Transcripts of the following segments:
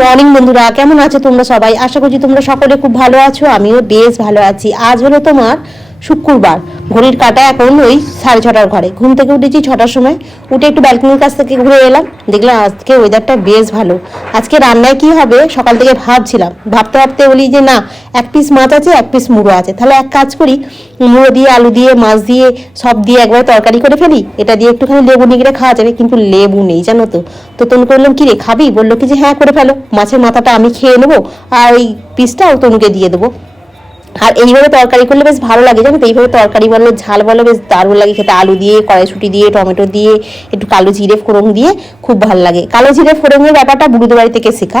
Morning বন্ধুরা, কেমন আছো তোমরা সবাই? আশা করছি তোমরা সকলে খুব ভালো আছো, আমিও বেশ ভালো আছি। আজ হলো তোমার শুক্রবার। ঘড়ির কাটা এখন ওই সাড়ে ছটার ঘরে। ঘুম থেকে উঠেছি ছটার সময়। উঠে একটু ব্যালকনির কাছ থেকে ঘুরে এলাম। দেখলাম আজকে ওয়েদারটা বেশ ভালো। আজকে রান্নায় কি হবে সকাল থেকে ভাবছিলাম। ভাবতে ভাবতে বলি যে না, এক পিস মাছ আছে, এক পিস মুড়ো আছে। তাহলে এক কাজ করি, মুড়ো দিয়ে, আলু দিয়ে, মাছ দিয়ে, সব দিয়ে একবার তরকারি করে ফেলি। এটা দিয়ে একটুখানি লেবু নিগড়ে খাওয়া যাবে, কিন্তু লেবু নেই, জানো তো। তো তনু করলাম কি রে, খাবি? বলল কি যে হ্যাঁ করে ফেলো। মাছের মাথাটা আমি খেয়ে নেব আর ওই পিসটাও তনুকে দিয়ে দেবো। আর এইভাবে তরকারি করলে বেশ ভালো লাগে, জানো তো? এইভাবে তরকারি বলো, ঝাল বলো, বেশ দারুণ লাগে খেতে। আলু দিয়ে, কড়াইশুটি দিয়ে, টমেটো দিয়ে, একটু কালো জিরে ফোড়ন দিয়ে খুব ভালো লাগে। কালো জিরে ফোড়নের ব্যাপারটা বুড়িদের বাড়ি থেকে শেখা।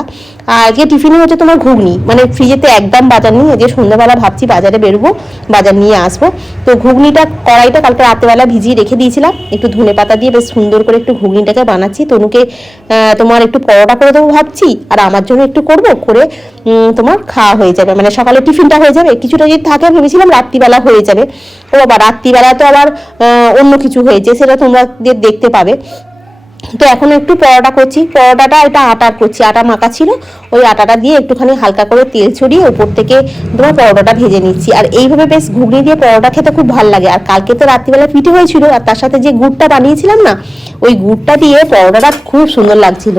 আর আজকে টিফিনে হচ্ছে তোমার ঘুগনি মানে ফ্রিজেতে একদম বাজার নিয়ে আজকে সন্ধ্যাবেলা ভাবছি বাজারে বেরোবো, বাজার নিয়ে আসব। তো ঘুগনিটা, কড়াইটা কালকে রাত্রেবেলা ভিজিয়ে রেখে দিয়েছিলাম। একটু ধনে পাতা দিয়ে বেশ সুন্দর করে একটু ঘুগনিটাকে বানাচ্ছি। তনুকে তোমার একটু পরোটা করে দেবো ভাবছি, আর আমার জন্য একটু করব, করে তোমার খাওয়া হয়ে যাবে। মানে সকালে টিফিনটা হয়ে যাবে। কিছুটা যদি থাকে ভেবেছিলাম রাত্রিবেলা হয়ে যাবে। ও বাবা, রাত্রিবেলা তো আবার অন্য কিছু হয়েছে, সেটা তোমরা দেখতে পাবে। তো এখন একটু পরোটা করছি। পরোটাটা এটা আটার করছি। আটা মাখা ছিল। ওই আটাটা দিয়ে একটুখানি হালকা করে তেল ছড়িয়ে উপর থেকে তোমার পরোটাটা ভেজে নিচ্ছি। আর এইভাবে বেশ ঘুগনি দিয়ে পরোটা খেতে খুব ভালো লাগে। আর কালকে তো রাত্রিবেলা পিঠে হয়েছিল। আর তার সাথে যে গুড়টা বানিয়েছিলাম না, ওই গুড়টা দিয়ে পরোটাটা খুব সুন্দর লাগছিল।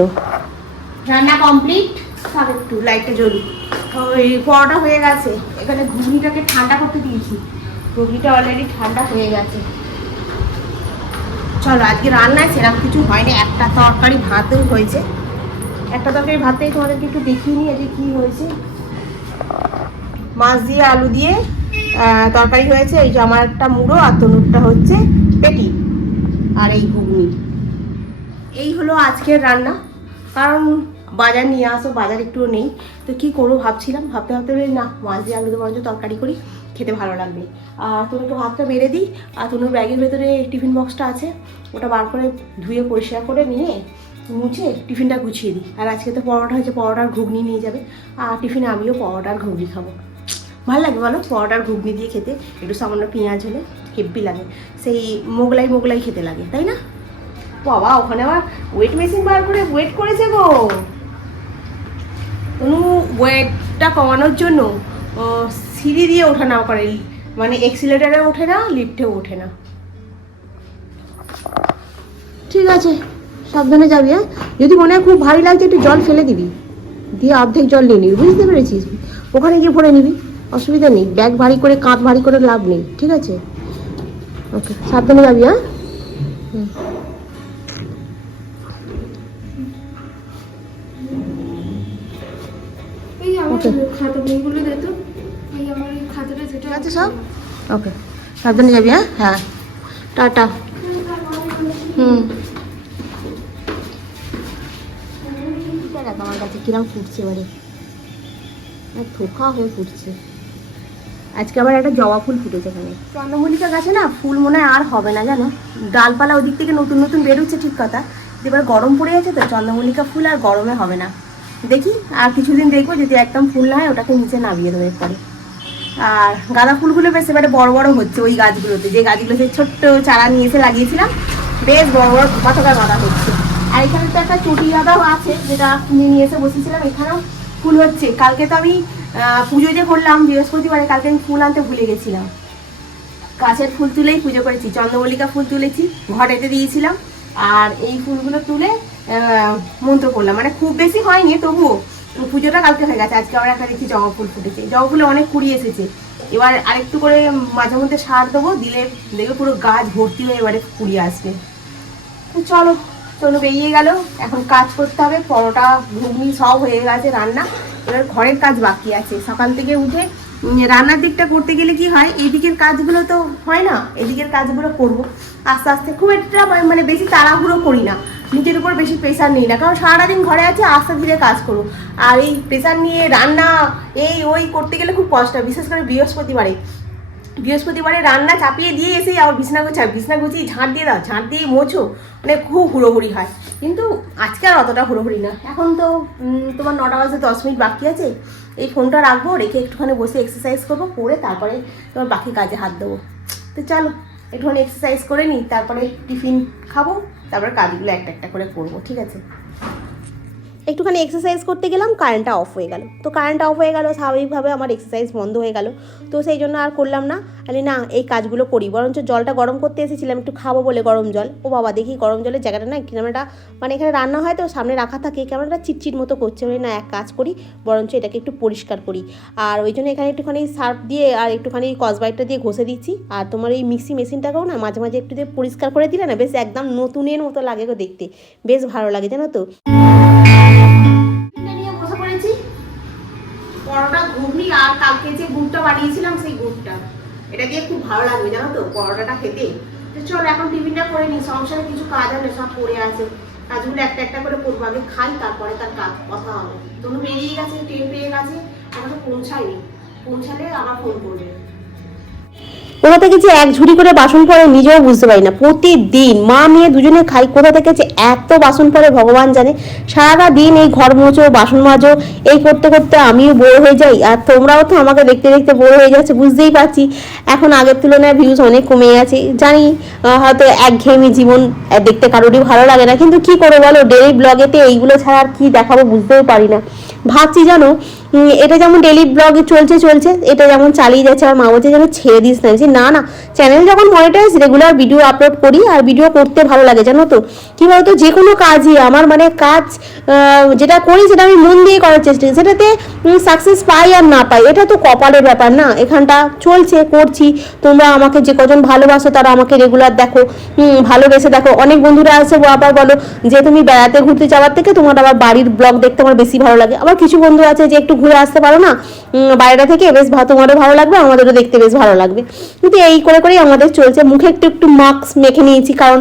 রান্না কমপ্লিট সব একটু লাইটটা জ্বলি। ওই পরোটা হয়ে গেছে। এখানে ঘুগনিটাকে ঠান্ডা করতে দিয়েছি। ঘুগনিটা অলরেডি ঠান্ডা হয়ে গেছে। চলো, আজকে রান্নায় সেরকম কিছু হয়নি। একটা তরকারি ভাতও হয়েছে। একটা তরকারি ভাতেই তোমাদেরকে একটু দেখিয়ে নিই যে কী হয়েছে। মাছ দিয়ে, আলু দিয়ে তরকারি হয়েছে। এই যে আমার একটা মুড়ো আর তনুরটা হচ্ছে পেটি আর এই ঘুগনি। এই হলো আজকের রান্না। কারণ বাজার নিয়ে আসো, বাজার একটু নেই। তো কি করব ভাবছিলাম, ভাবতে ভাবতে না, মাছ দিয়ে আলু দিয়ে তরকারি করি, খেতে ভালো লাগবে। আর তনুকে ভাতটা বেড়ে দিই, আর তনুর ব্যাগের ভেতরে টিফিন বক্সটা আছে, ওটা বার করে ধুয়ে পরিষ্কার করে নিয়ে মুছে টিফিনটা গুছিয়ে দিই। আর আজকে তো পরোটা হয়েছে, পরোটার ঘুগনি নিয়ে যাবে। আর টিফিনে আমিও পরোটার ঘুগনি খাব। ভালো লাগে বলো, পরোটার ঘুগনি দিয়ে খেতে, একটু সামান্য পেঁয়াজ হলে হেব্বি লাগে। সেই মোগলাই মোগলাই খেতে লাগে, তাই না? বাবা, ওখানে আবার ওয়েট মেশিন বার করে ওয়েট করেছে গো। অনু ওয়েটটা কমানোর জন্য সিঁড়ি দিয়ে ওঠা নাও করে মানে এক্সিলেটারে ওঠে না লিফটেও ওঠে না। ঠিক আছে, সাবধানে যাবি হ্যাঁ? যদি মনে হয় খুব ভারী লাগছে, একটু জল ফেলে দিবি। দিয়ে অর্ধেক জল নিয়ে নিবি, বুঝতে পেরেছিস? ওখানে গিয়ে ভরে নিবি, অসুবিধা নেই। ব্যাগ ভারী করে, কাঁধ ভারী করে লাভ নেই, ঠিক আছে? ওকে, সাবধানে যাবি হ্যাঁ? হুম। আছে সব? ওকে সাবধানে যাবি হ্যাঁ? হ্যাঁ। টাটা। হুম। আমার কাছে কিরম ফুটছে এবারে থোকা হয়ে ফুটছে। আজকে আবার একটা জবা ফুল ফুটেছে এখানে। চন্দ্রমল্লিকা গাছে না ফুল মনে হয় আর হবে না, জানো? ডালপালা ওদিক থেকে নতুন নতুন বেরোচ্ছে, ঠিক কথা। এবার গরম পড়ে গেছে তো, চন্দ্রমল্লিকা ফুল আর গরমে হবে না। দেখি, আর কিছুদিন দেখব যদি একদম ফুল না হয়, ওটাকে নিচে নামিয়ে দেবো এরপরে। আর গাঁদা ফুলগুলো বেশ এবারে বড় বড় হচ্ছে ওই গাছগুলোতে। যে গাছগুলো গাছগুলোতে ছোট্ট চারা নিয়ে এসে লাগিয়েছিলাম, বেশ বড় বড় পাথকা গাঁদা হচ্ছে। আর এখানে তো একটা চটি গাঁদাও আছে যেটা কিনে নিয়ে এসে বসেছিলাম, এখানেও ফুল হচ্ছে। কালকে তো আমি পুজো যে করলাম, বৃহস্পতিবারে কালকে আমি ফুল আনতে ভুলে গেছিলাম। গাছের ফুল তুলেই পুজো করেছি, চন্দ্রমল্লিকা ফুল তুলেছি ঘরেতে দিয়েছিলাম। আর এই ফুলগুলো তুলে মন্ত্র করলাম। মানে খুব বেশি হয়নি, তবুও পুজোটা কালকে হয়ে গেছে। আজকে আমরা একটা দেখছি জবা ফুল ফুটেছে। জবা ফুলে অনেক কুড়ি এসেছে। এবার আরেকটু করে মাঝে মধ্যে সার দেবো, দিলে দেখবে পুরো গাছ ভর্তি হয়ে এবারে কুড়ি আসবে। তো চলো চলো বেরিয়ে গেল। এখন কাজ করতে হবে, পরোটা, ঘুগনি সব হয়ে গেছে রান্না। এবার ঘরের কাজ বাকি আছে। সকাল থেকে উঠে রান্নার দিকটা করতে গেলে কি হয়, এদিকের কাজগুলো তো হয় না, এদিকের কাজগুলো করব। আস্তে আস্তে খুব একটা মানে বেশি তাড়াহুড়ো করি না। নিজের উপর বেশি প্রেশার নিই না। কারণ সারাদিন ঘরে আছে, আস্তে ধীরে কাজ করো আর এই প্রেশার নিয়ে রান্না, এই ওই করতে গেলে খুব কষ্ট বিশেষ করে বৃহস্পতিবারে। বৃহস্পতিবারে রান্না চাপিয়ে দিয়ে এসেই আবার বিছনা গোছায় বিছনা গুছিয়ে ঝাঁট দিয়ে দাও, ঝাঁট দিয়ে মোছো মানে খুব হুড়োহুড়ি হয়। কিন্তু আজকে আর অতটা হুড়োহুড়ি না। এখন তো তোমার নটা বাজে দশ মিনিট বাকি আছে। এই ফোনটা রাখব, রেখে একটুখানি বসে এক্সারসাইজ করব, করে তারপরে তোমার বাকি কাজে হাত দেবো। তো চলো। একটুখানি এক্সারসাইজ করে নিই, তারপরে টিফিন খাব, তারপরে কাজগুলো একটা একটা করে করব, ঠিক আছে? একটুখানি এক্সারসাইজ করতে গেলাম কারেন্টটা অফ হয়ে গেল। তো কারেন্টটা অফ হয়ে গেল, স্বাভাবিকভাবে আমার এক্সারসাইজ বন্ধ হয়ে গেল। তো সেই জন্য আর করলাম না। আরে না, এই কাজগুলো করি। বরঞ্চ জলটা গরম করতে এসেছিলাম, একটু খাব বলে গরম জল। ও বাবা, দেখি গরম জলের জায়গাটা না ক্যামেরাটা মানে এখানে রান্না হয় তো, সামনে রাখা থাকে ক্যামেরাটা চিটচিট মতো করছে। বলে না, এক কাজ করি, বরঞ্চ এটাকে একটু পরিষ্কার করি। আর ওই জন্য এখানে একটুখানি সার্ফ দিয়ে আর একটুখানি কসবাইটটা দিয়ে ঘষে দিচ্ছি। আর তোমার এই মিক্সি মেশিনটাকেও না, মাঝে মাঝে একটু দিয়ে পরিষ্কার করে দিলে না, বেশ একদম নতুনের মতো লাগে গো দেখতে। বেশ ভালো লাগে, জানো তো? পরোটা আর কালকে যে গুড়টা বানিয়েছিলাম, সেই গুড়টা। এটা দিয়ে খুব ভালো লাগবে, জানো তো, পরোটাটা খেতে। তো চলো, এখন টিফিনটা করে নিই, সংসারে কিছু কাজ আছে, সব পড়ে আছে। কাজগুলো একটা একটা করে করব আগে খাই, তারপরে তার কাজ কথা হবে। তখন বেরিয়ে গেছে, ট্রেন পেয়ে গেছে আমাকে পৌঁছায়নি। পৌঁছালে আবার ফোন করবে। কোথা থেকে যে এক ঝুড়ি করে বাসন পড়ে নিজেও বুঝতে পারি না। প্রতিদিন মা মেয়ে দুজনে খাই, কোথা থেকে যে এত বাসন পড়ে ভগবান জানে। সারাটা দিন এই ঘর মোচো বাসন মাজো, এই করতে করতে আমিও বোর হয়ে যাই। আর তোমরাও তো আমাকে দেখতে দেখতে বোর হয়ে যাচ্ছে, বুঝতেই পারছি। এখন আগের তুলনায় ভিউজ অনেক কমে গেছে। জানি হয়তো একঘেয়েমি জীবন দেখতে কারোরই ভালো লাগে না। কিন্তু কি করব বলো ডেলি ব্লগেতে এইগুলো ছাড়া আর কি দেখাবো বুঝতেও পারি না। ভাবছি জানো এটা যেমন ডেলি ব্লগে চলছে চলছে, এটা যেমন চালিয়ে যাচ্ছে আর মা বলছে যেন ছেড়ে দিস না। যে না না চ্যানেল যখন মনিটাইজ রেগুলার ভিডিও আপলোড করি আর ভিডিও করতে ভালো লাগে, জানো তো? কি বলতো? যে কোনো কাজই, আমার মানে কাজ যেটা করি সেটা আমি মন দিয়ে করার চেষ্টা করি। সেটাতে সাকসেস পাই আর না পাই, এটা তো কপালের ব্যাপার না? এখানটা চলছে, করছি। তোমরা আমাকে যে কজন ভালোবাসো, তারা আমাকে রেগুলার দেখো। ভালোবেসে দেখো। অনেক বন্ধুরা আছে আবার বলো যে, তুমি বেড়াতে ঘুরতে যাওয়ার থেকে তোমার আবার বাড়ির ব্লগ দেখতে আমার বেশি ভালো লাগে। আবার কিছু বন্ধু আছে যে, একটু ঘুরে আসতে পারো না? বাইরেটা থেকে বেশ তোমারও ভালো লাগবে, আমাদেরও দেখতে বেশ ভালো লাগবে। কিন্তু এই করে করেই আমাদের চলছে। মুখে একটু একটু মাস্ক মেখে নিয়েছি, কারণ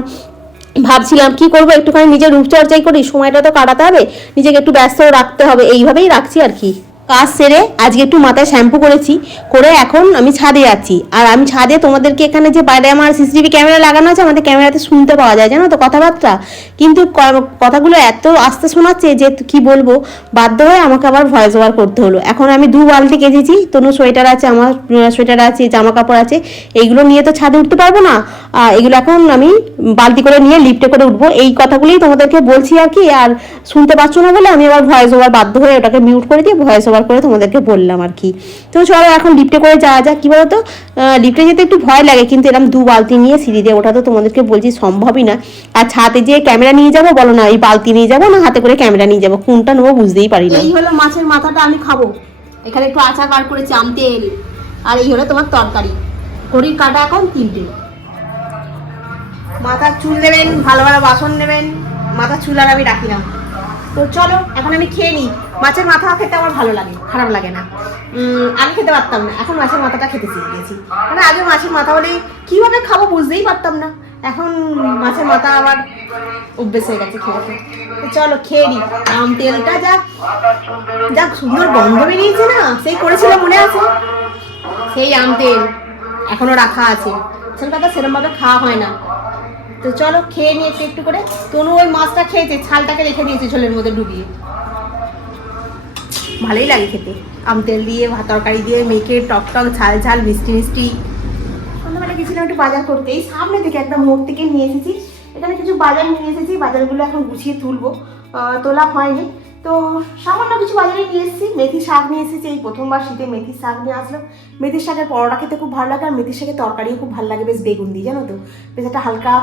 ভাবছিলাম কি করব? একটুখানি নিজের রূপচর্চাই করি, সময়টা তো কাটাতে হবে। নিজেকে একটু ব্যস্ত রাখতে হবে। এইভাবেই রাখছি আর কি। কাজ সেরে আজকে একটু মাথায় শ্যাম্পু করেছি, করে এখন আমি ছাদে যাচ্ছি। আর আমি ছাদে তোমাদেরকে এখানে যে বাইরে আমার সিসিটিভি ক্যামেরা লাগানো আছে, আমাদের ক্যামেরাতে শুনতে পাওয়া যায়, জানো তো কথাবার্তা? কিন্তু কথাগুলো এত আস্তে শোনাচ্ছে যে কি বলব? বাধ্য হয়ে আমাকে আবার ভয়েস ওভার করতে হলো। এখন আমি দু বালতি কেজেছি তনু সোয়েটার আছে, আমার সোয়েটার আছে জামা কাপড় আছে এইগুলো নিয়ে তো ছাদে উঠতে পারব না। এগুলো এখন আমি বালতি করে নিয়ে লিফটে করে উঠবো। এই কথাগুলোই তোমাদেরকে বলছি আর কি, আর শুনতে পাচ্ছ না বলে আমি আবার ভয়েস ওভার বাধ্য হয়ে ওটাকে মিউট করে দিয়ে ভয়েস ওভার করে তোমাদেরকে বললাম আর কি। তো চলো এখন লিফটে করে যাওয়া যাক, কি বলতো? লিফটে যেতে একটু ভয় লাগে, কিন্তু এরকম দু বালতি নিয়ে সিঁড়ি দিয়ে ওঠা তো তোমাদেরকে বলছি সম্ভবই না। আর ছাদে যে ক্যামেরা নিয়ে যাব বলো না, এই বালতি নিয়ে যাব না হাতে করে ক্যামেরা নিয়ে যাব? কোনটা নেব বুঝতেই পারি না। এই হলো মাছের মাথাটা, আমি খাব। এখানে একটু আচার বার করেছি, আম, তেল। আর এই হলো তোমার তরকারি। ঘড়ির কাটা এখন তিনটে। মাথার চুল নেবেন, ভালো ভালো বাসন নেবেন। মাথার চুল আর আমি রাখি না। তো চলো, এখন আমি খেয়ে নিই। মাছের মাথা খেতে আমার ভালো লাগে, খারাপ লাগে না। আমি খেতে পারতাম না, এখন মাছের মাথাটা খেতে শিখে গেছি। মানে আগে মাছের মাথা বলে, কীভাবে খাব বুঝতেই পারতাম না। এখন মাছের মাথা আবার অভ্যেস হয়ে গেছে খেয়ে চলো খেয়ে নিই আম তেলটা যাক যাক সুন্দর গন্ধ বেরিয়েছে না, সেই করেছিল মনে আছে? সেই আম তেল এখনও রাখা আছে। সেরকম ভাবে খাওয়া হয় না। তো চলো খেয়ে নিয়ে একটু একটু করে। তনু ওই মাছটা খেয়েছে, ছালটাকে রেখে দিয়েছে ঝোলের মধ্যে ডুবিয়ে। ভালোই লাগে খেতে। আম তেল দিয়ে, ভাত তরকারি দিয়ে মেখে টক টক, ঝাল ঝাল, মিষ্টি মিষ্টি। সন্ধ্যাবেলা গেছিলাম একটু বাজার করতে। এই সামনে থেকে একটা মোড় থেকে নিয়ে এসেছি। এখানে কিছু বাজার নিয়ে এসেছি। বাজারগুলো এখন গুছিয়ে তুলবো। তোলা হয়নি। তো সামান্য কিছু বাজারে নিয়ে এসেছি। মেথি শাক নিয়ে এসেছি। এই প্রথমবার শীতে মেথির শাক নিয়ে আসলাম। মেথির শাকের পরোটা খেতে খুব ভালো লাগে আর মেথির শাকের তরকারিও খুব ভালো লাগে। বেশ বেগুন দিয়ে, জানো তো? বেশ একটা হালকা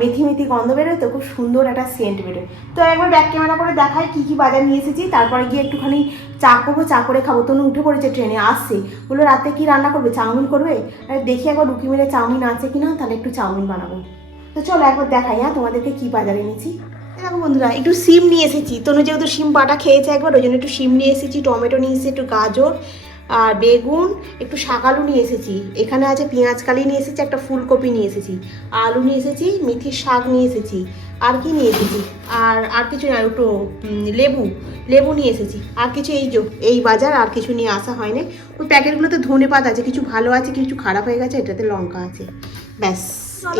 মেথি মেথি গন্ধ বেরোয় তো, খুব সুন্দর একটা সেন্ট বেরোয়। তো একবার ব্যাক ক্যামেরা করে দেখাই কি কি বাজার নিয়ে এসেছি। তারপরে গিয়ে একটুখানি চা করব, চা করে খাব। তনু উঠে পড়েছে ট্রেনে আসছে। বলল, রাতে কি রান্না করবে? চাউমিন করবে? দেখি একবার রুকি মেরে চাউমিন আছে কিনা, তাহলে একটু চাউমিন বানাবো। তো চলো একবার দেখাই হ্যাঁ তোমাদেরকে কী বাজারে এনেছি। দেখো বন্ধুরা একটু সিম নিয়ে এসেছি। তনু যেহেতু সিম পাটা খেয়েছে একবার ওই জন্য একটু সিম নিয়ে এসেছি টমেটো নিয়ে এসেছি একটু গাজর আর বেগুন একটু শাকালু নিয়ে এসেছি। এখানে আছে পেঁয়াজ কালি নিয়ে এসেছি একটা ফুলকপি নিয়ে এসেছি। আলু নিয়ে এসেছি মেথির শাক নিয়ে এসেছি। আর কি নিয়ে এসেছি? আর আর কিছু না একটু লেবু লেবু নিয়ে এসেছি। আর কিছু এই যো এই বাজার আর কিছু নিয়ে আসা হয়নি ওই প্যাকেটগুলোতে ধনে পাতা আছে কিছু ভালো আছে কিছু খারাপ হয়ে গেছে এটাতে লঙ্কা আছে। ব্যাস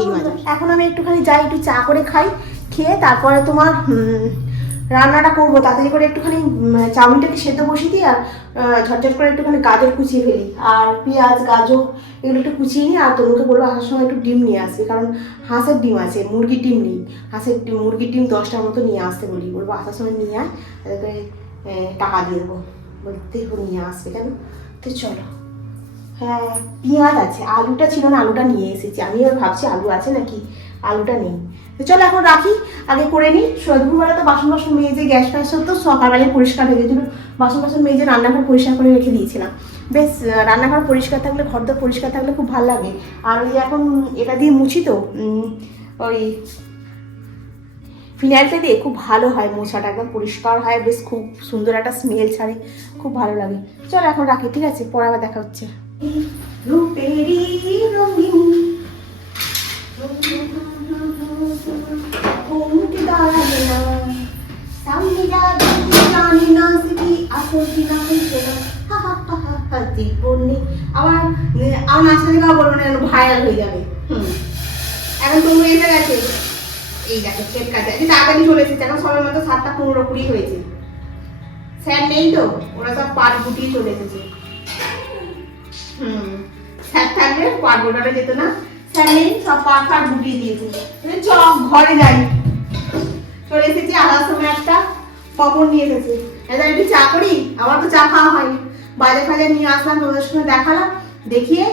এই বাজার। এখন আমি একটুখানি যাই একটু চা করে খাই। খেয়ে তারপরে তোমার রান্নাটা করব। তাড়াতাড়ি করে একটুখানি উম, চাউমিনটাকে সেদ্ধ বসিয়ে দিই আর ঝটঝট করে একটুখানি গাজর কুচিয়ে ফেলি। আর পেঁয়াজ গাজর এগুলো একটু কুচিয়ে নিই আর তনুকে বলব আসার সময় একটু ডিম নিয়ে আসবে কারণ হাঁসের ডিম আছে মুরগির ডিম নেই। হাঁসের ডিম মুরগির ডিম দশটার মতো নিয়ে আসতে বলি। বলব আসার সময় নিয়ে আয় তাদেরকে টাকা দিয়ে দেবো। বলতে নিয়ে আসবে কেন? তো চলো। হ্যাঁ পেঁয়াজ আছে আলুটা ছিল না আলুটা নিয়ে এসেছি। আমি ভাবছি আলু আছে নাকি? আলুটা নেই। তো চলো এখন রাখি, আগে করে নিই। দুপুরবেলা তো বাসন বাসন মেজে গ্যাস ফ্যাস তো সকালবেলায় পরিষ্কার হয়ে গেছিল। বাসন বাসন মেজে রান্নাঘর পরিষ্কার করে রেখে দিয়েছিলাম। বেশ রান্নাঘর পরিষ্কার থাকলে ঘর তো পরিষ্কার থাকলে খুব ভালো লাগে। আর ওই এখন এটা দিয়ে মুছি তো ওই ফিনাইলটা দিয়ে খুব ভালো হয় মোছাটা, একদম পরিষ্কার হয়, বেশ খুব সুন্দর একটা স্মেল ছাড়ে, খুব ভালো লাগে। চলো এখন রাখি, ঠিক আছে? পরে আবার দেখা হচ্ছে। রূপেরই রঙিন আবার আমার নাচতে দেখা বলব না ভাইরাল হয়ে যাবে হুম এখন তুমি এসে গেছে এই দেখো কেক কাটা এই তাড়াতাড়ি চলে এসেছে সাতটা পনেরো কুড়ি হয়েছে স্যার নেই তো ওরা সব পাট গুটিয়ে চলে এসেছে হুম স্যার থাকলে পাট যেত না? সব ফাট গুটিয়ে চ, ঘরে যাই। চলে এসেছি সময় একটা নিয়ে এবার একটু চা করি? আমার তো চা খাওয়া হয়নি। বাজার ফাজার নিয়ে আসলাম, তোমাদের সঙ্গে দেখালাম, দেখিয়ে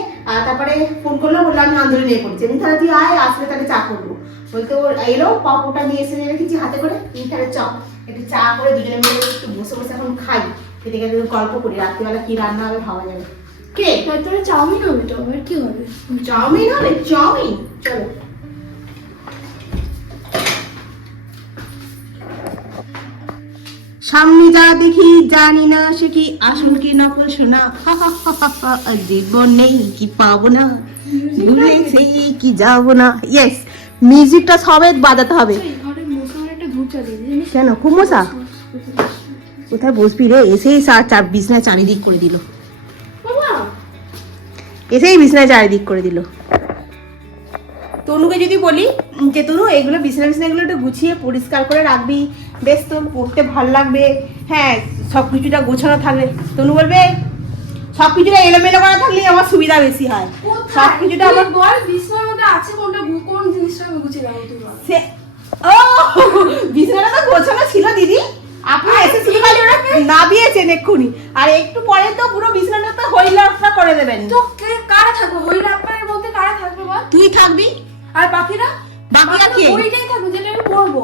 তারপরে ফোন করল বলল আমি আন্দোলন নিয়ে পড়ছি আমি তাহলে তুই আয়, আসলে তাহলে চা করব। বলতে ও এলো পাপড়টা নিয়ে এসে রেখেছি হাতে করে। তুমি তাহলে চ, একটু চা করে দুজনে মিলে একটু বসে বসে এখন খাই। খেতে গল্প করি, রাত্রিবেলা কি রান্না হবে ভাবা যাবে। কে? তারপরে চাউমিন হবে তো আবার কি হবে? চাউমিন হবে? চাউমিন? চলো। সামনে যা দেখি জানি না সে কি আসল কি নকল শোনা হা হা হা হা হা, জীবন নেই কি পাবো না। ভুলে সেই কি যাব না। ইয়েস মিউজিকটা সবে বাজাতে হবে। জানিস? কেন? খুব মশা? কোথায় বসবি রে? এসেই সা চার বিছনায় চারিদিক করে দিল। এসেই বিছনায় চারিদিক করে দিল। তনুকে যদি বলি যে তনু এগুলো বিছনা বিছনা এগুলো একটু গুছিয়ে পরিষ্কার করে রাখবি। বেশ তোর পড়তে ভালো লাগবে। হ্যাঁ সব কিছুটা গোছানো থাকবে। তনু বলবে সব কিছুটা এলোমেলো করা থাকলেই আমার সুবিধা বেশি হয়। সব কিছুটা আমার বল বিছনার মধ্যে আছে কোনটা? কোন জিনিসটা আমি গুছিয়ে রাখব সে ও বিছানাটা তো গোছানো নাবিয়েছেন এক্ষুনি। আর একটু পরে তো পুরো বিছানাটা তো হইলাটা করে দেবেন। তো কে কারা থাকবে? রাপ্পারের মধ্যে কারা থাকবে বল? তুই থাকবি। আর বাকিরা? বাকিরা কে? ওইটাই থাকবে যেটা আমি পড়ব।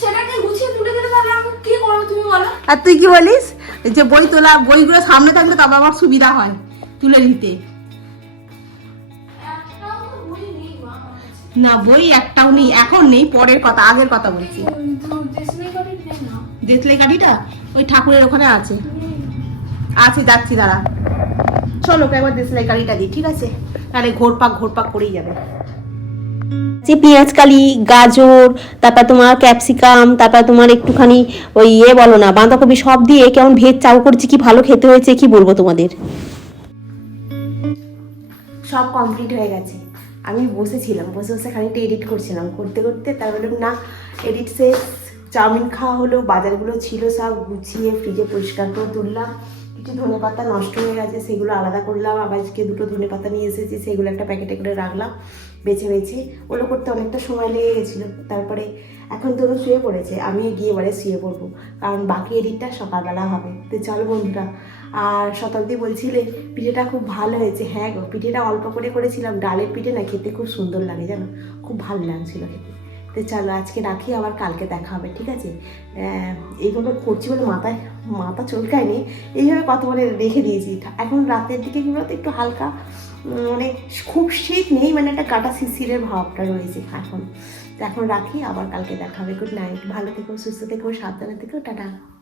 সেটাকে গুছিয়ে তুলে দিলে তাহলে আমি কি করব তুমি বলো? আর তুই কি বলিস? যে বই তোলা বইগুলো সামনে থাকলে তবে আমার সুবিধা হয় তুলে নিতে। না বই একটাও নেই এখন নেই পরের কথা আগের কথা বলছি। দেশলাই করে ওই ঠাকুরের ওখানে আছে। আছে যাচ্ছি দাঁড়া। চলো ওকে একবার দেশলাই কালিটা দিই ঠিক আছে? তাহলে ঘোরপাক ঘোরপাক করেই যাবে। যে পেঁয়াজ কালি গাজর তারপর তোমার ক্যাপসিকাম তারপর তোমার একটুখানি ওই ইয়ে বলো না বাঁধাকপি সব দিয়ে কেমন ভেজ চাউ করছি কি ভালো খেতে হয়েছে কি বলব তোমাদের? সব কমপ্লিট হয়ে গেছে। আমি বসেছিলাম বসে বসে খানিকটা এডিট করছিলাম। করতে করতে তার বললাম না এডিট শেষ। চাউমিন খাওয়া হলো বাজারগুলো ছিল সব গুছিয়ে ফ্রিজে পরিষ্কার করে তুললাম। কিছু ধনে পাতা নষ্ট হয়ে গেছে, সেগুলো আলাদা করলাম। আবার আজকে দুটো ধনে পাতা নিয়ে এসেছি, সেগুলো একটা প্যাকেটে করে রাখলাম, বেছে বেছে। ওগুলো করতে অনেকটা সময় লেগে গেছিল। তারপরে এখন তো শুয়ে পড়েছে, আমি গিয়ে এবারে শুয়ে পড়ব। কারণ বাকি এডিটটা সকালবেলা হবে। তো চলো বন্ধুরা, আর শতাব্দী বলছিলে, পিঠেটা খুব ভালো হয়েছে। হ্যাঁ গো, পিঠেটা অল্প করে করেছিলাম। ডালের পিঠে না খেতে খুব সুন্দর লাগে জানো? খুব ভালো লাগছিল খেতে। তো চলো আজকে রাখি, আবার কালকে দেখা হবে। ঠিক আছে? এইগুলো করছি বলে মাথায়, মাথা চলকায়নি। এইভাবে কত বলে রেখে দিয়েছি। এখন রাতের দিকে কি বলতো, একটু হালকা মানে খুব শীত নেই মানে একটা কাটা শিশিরের ভাবটা রয়েছে এখন। তো এখন রাখি, আবার কালকে দেখা হবে। গুড নাইট ভালো থেকো, সুস্থ থেকো, সাবধানে থেকো, টাটা।